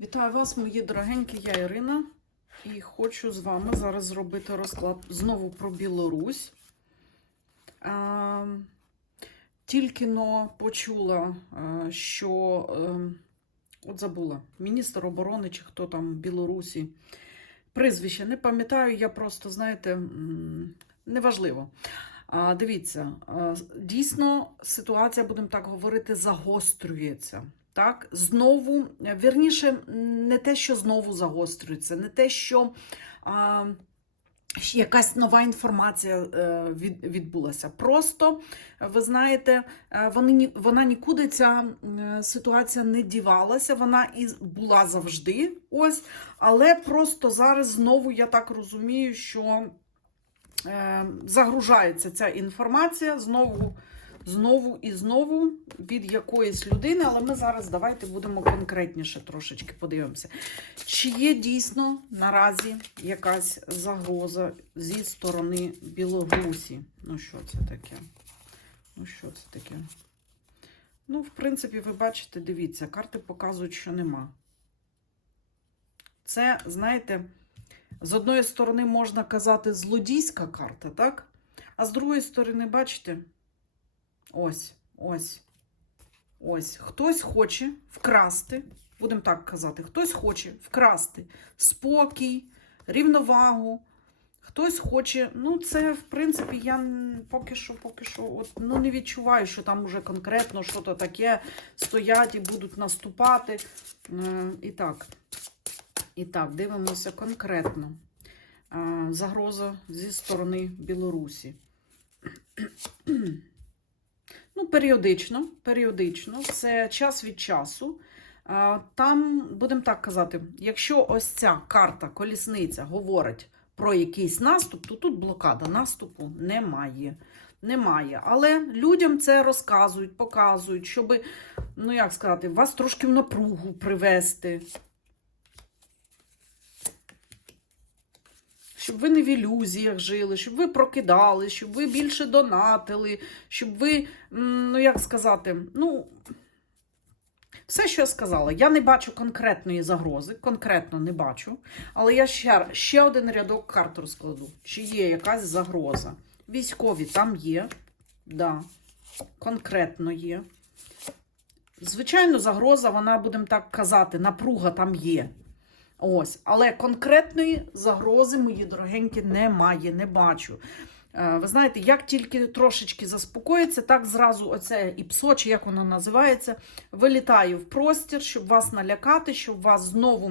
Вітаю вас, мої дорогенькі, я Ірина, і хочу з вами зараз зробити розклад знову про Білорусь. Тільки но почула, що е, от забула, міністр оборони чи хто там в Білорусі. Прізвище не пам'ятаю, я просто, знаєте, неважливо. А, дивіться, дійсно ситуація, будемо так говорити, загострюється. Так, знову, вірніше, не те, що знову загострюється, не те, що а, якась нова інформація е, від, відбулася. Просто, ви знаєте, е, вони, вона нікуди ця ситуація не дівалася, вона і була завжди. Ось, але просто зараз знову я так розумію, що е, загружається ця інформація знову. Знову і знову від якоїсь людини, але ми зараз давайте будемо конкретніше трошечки подивимося. Чи є дійсно наразі якась загроза зі сторони Білорусі? Ну, що це таке? Ну, що це таке? Ну, в принципі, ви бачите, дивіться, карти показують, що нема. Це, знаєте, з одної сторони можна казати злодійська карта, так? А з другої сторони, бачите? Ось, ось, ось. Хтось хоче вкрасти, будемо так казати, хтось хоче вкрасти спокій, рівновагу. Хтось хоче, ну це в принципі я поки що, поки що, от, ну не відчуваю, що там уже конкретно щось таке стоять і будуть наступати. Е, і так, і так, дивимося конкретно. Е, загроза зі сторони Білорусі. Ну, періодично, періодично, це час від часу. Там, будемо так казати, якщо ось ця карта, колісниця говорить про якийсь наступ, то тут блокада наступу немає. Немає. Але людям це розказують, показують, щоб, ну як сказати, вас трошки в напругу привести. Щоб ви не в ілюзіях жили, щоб ви прокидали, щоб ви більше донатили, щоб ви, ну як сказати, ну. Все, що я сказала, я не бачу конкретної загрози, конкретно не бачу. Але я ще, ще один рядок карт розкладу. Чи є якась загроза? Військові там є, да, конкретно є. Звичайно, загроза, вона, будемо так казати, напруга там є. Ось, але конкретної загрози, мої дорогенькі, немає, не бачу. Е, Ви знаєте, як тільки трошечки заспокоїться, так зразу оце іпсо, чи як воно називається, вилітає в простір, щоб вас налякати, щоб вас знову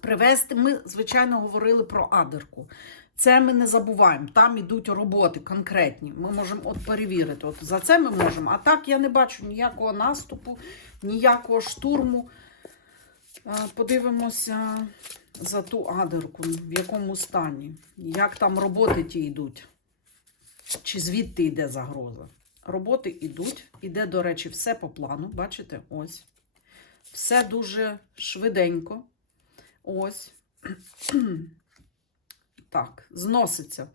привести. Ми, звичайно, говорили про адерку. Це ми не забуваємо. Там ідуть роботи конкретні. Ми можемо от перевірити. От за це ми можемо. А так я не бачу ніякого наступу, ніякого штурму. Подивимося за ту адерку, в якому стані, як там роботи ті йдуть, чи звідти йде загроза. Роботи йдуть, іде, до речі, все по плану. Бачите, ось. Все дуже швиденько. Ось. Так, зноситься.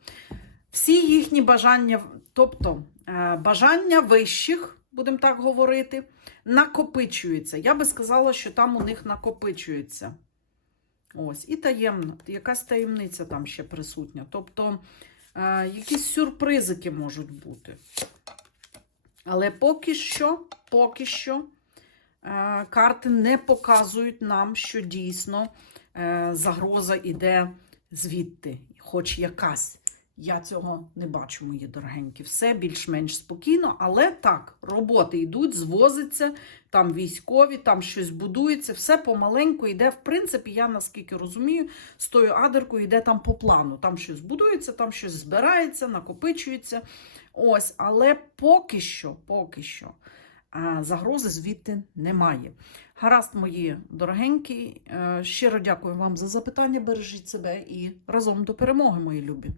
Всі їхні бажання, тобто е, бажання вищих, будемо так говорити, накопичуються. Я би сказала, що там у них накопичується. Ось, і таємно, якась таємниця там ще присутня. Тобто, е, якісь сюрпризики можуть бути. Але поки що, поки що, е, карти не показують нам, що дійсно е, загроза іде звідти, хоч якась. Я цього не бачу, мої дорогенькі. Все більш-менш спокійно, але так, роботи йдуть, звозиться, там військові, там щось будується, все помаленьку йде. В принципі, я наскільки розумію, з тою адеркою йде там по плану. Там щось будується, там щось збирається, накопичується. Ось, але поки що, поки що. Загрози звідти немає. Гаразд, мої дорогенькі. Е, Щиро дякую вам за запитання. Бережіть себе і разом до перемоги, мої любі.